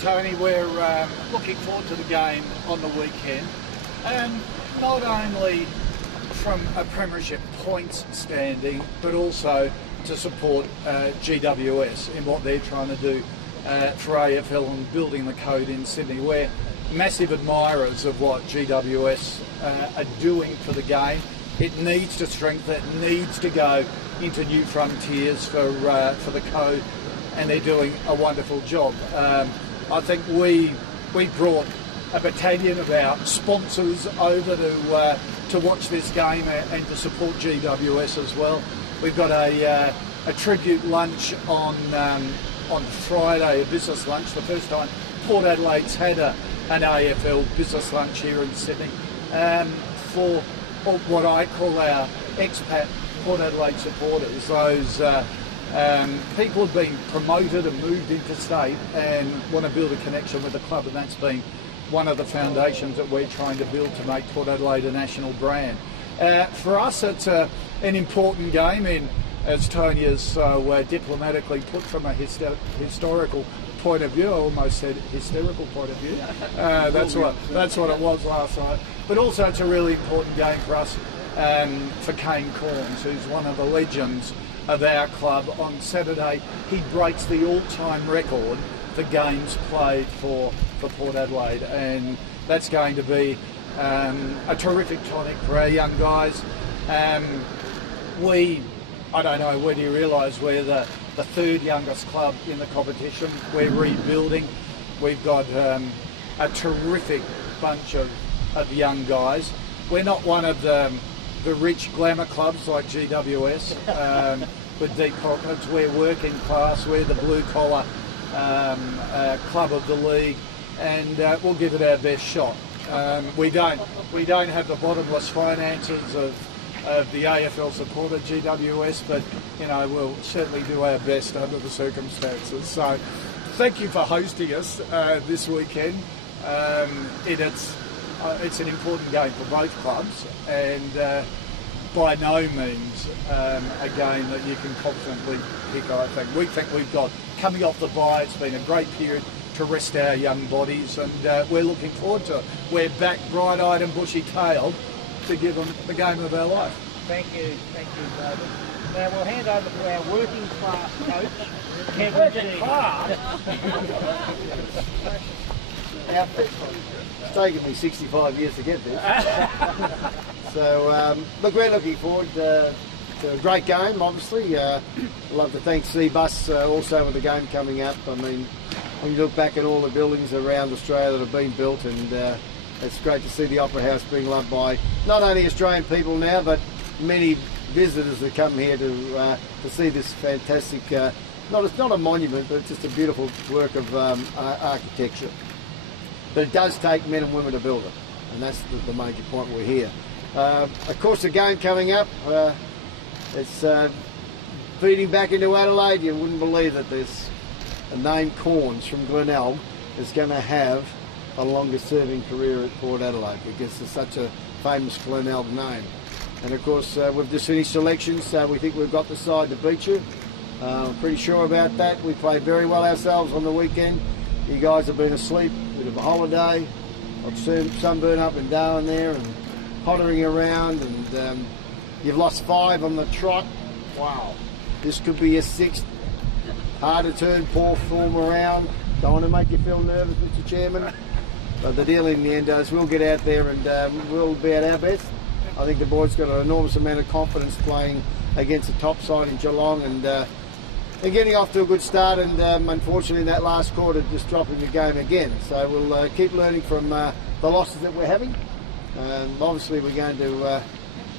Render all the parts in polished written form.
Tony, we're looking forward to the game on the weekend, and not only from a premiership points standing, but also to support GWS in what they're trying to do for AFL and building the code in Sydney. We're massive admirers of what GWS are doing for the game. It needs to strengthen, it needs to go into new frontiers for the code, and they're doing a wonderful job. I think we brought a battalion of our sponsors over to watch this game and to support GWS as well. We've got a tribute lunch on Friday, a business lunch, the first time Port Adelaide's had an AFL business lunch here in Sydney, for what I call our expat Port Adelaide supporters. Those people have been promoted and moved interstate and want to build a connection with the club, and that's been one of the foundations that we're trying to build to make Port Adelaide a national brand. For us, it's an important game, in, as Tony has so diplomatically put, from a historical point of view. I almost said hysterical point of view. That's what it was last night. But also, it's a really important game for us, for Kane Corns, who's one of the legends of our club. On Saturday, he breaks the all-time record for games played for Port Adelaide, and that's going to be a terrific tonic for our young guys. I don't know whether you realise we're the third youngest club in the competition. We're rebuilding. We've got a terrific bunch of young guys. We're not one of the rich glamour clubs like GWS with deep pockets. We're working class. We're the blue collar club of the league, and we'll give it our best shot. We don't have the bottomless finances of the AFL supporter GWS, but you know, we'll certainly do our best under the circumstances. So thank you for hosting us this weekend. It's an important game for both clubs, and by no means a game that you can confidently pick, I think. We think we've got, coming off the bye, it's been a great period to rest our young bodies, and we're looking forward to it. We're back bright-eyed and bushy-tailed to give them the game of our life. Thank you, David. Now we'll hand over to our working class coach, Kevin Sheedy. It's taken me 65 years to get this. So, look, we're looking forward to a great game, obviously. I'd love to thank C-Bus also with the game coming up. I mean, when you look back at all the buildings around Australia that have been built, and it's great to see the Opera House being loved by not only Australian people now, but many visitors that come here to see this fantastic, it's not a monument, but it's just a beautiful work of architecture. But it does take men and women to build it, and that's the major point we're here. Of course, the game coming up, it's feeding back into Adelaide. You wouldn't believe that there's a name, Corns, from Glenelg, is going to have a longer serving career at Port Adelaide, because it's such a famous Glenelg name. And of course, we've just finished elections, so we think we've got the side to beat you. I'm pretty sure about that. We played very well ourselves on the weekend. You guys have been asleep, bit of a holiday. I've seen sunburn up and down there and pottering around, and you've lost 5 on the trot. Wow. This could be your 6th. Hard to turn poor form around. Don't want to make you feel nervous, Mr. Chairman. But the deal in the end is we'll get out there and we'll be at our best. I think the boys got an enormous amount of confidence playing against the top side in Geelong, and getting off to a good start, and unfortunately in that last quarter just dropping the game again. So we'll keep learning from the losses that we're having. Obviously we're going to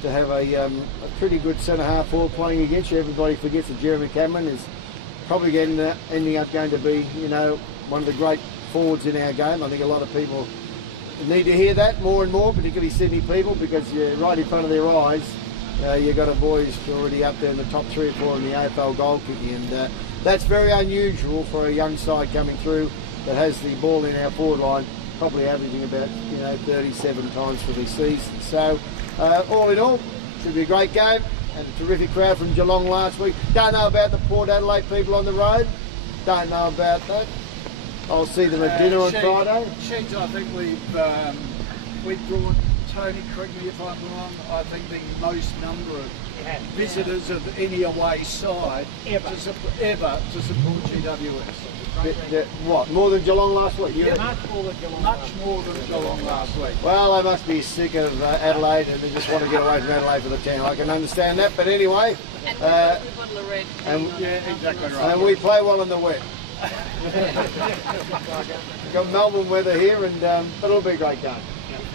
have a pretty good centre half forward playing against you. Everybody forgets that Jeremy Cameron is probably ending up going to be, you know, one of the great forwards in our game. I think a lot of people need to hear that more and more, particularly Sydney people, because you're right in front of their eyes. You've got a boy who's already up there in the top 3 or 4 in the AFL goal kicking, and that's very unusual for a young side coming through that has the ball in our forward line, probably averaging about 37 times for this season. So all in all, should be a great game, and a terrific crowd from Geelong last week. Don't know about the Port Adelaide people on the road, don't know about that. I'll see them at dinner on Friday. Sheeds, I think we've brought, Tony, correct me if I'm wrong, I think the most number of visitors of any away side ever to support GWS. What, more than Geelong last week? Yeah, Much more than Geelong. much more than Geelong last week. Well, they must be sick of Adelaide and they just want to get away from Adelaide for the town. I can understand that, but anyway. And with a bottle of red. Yeah, exactly right. And we play well in the wet. Got Melbourne weather here, but it'll be a great game.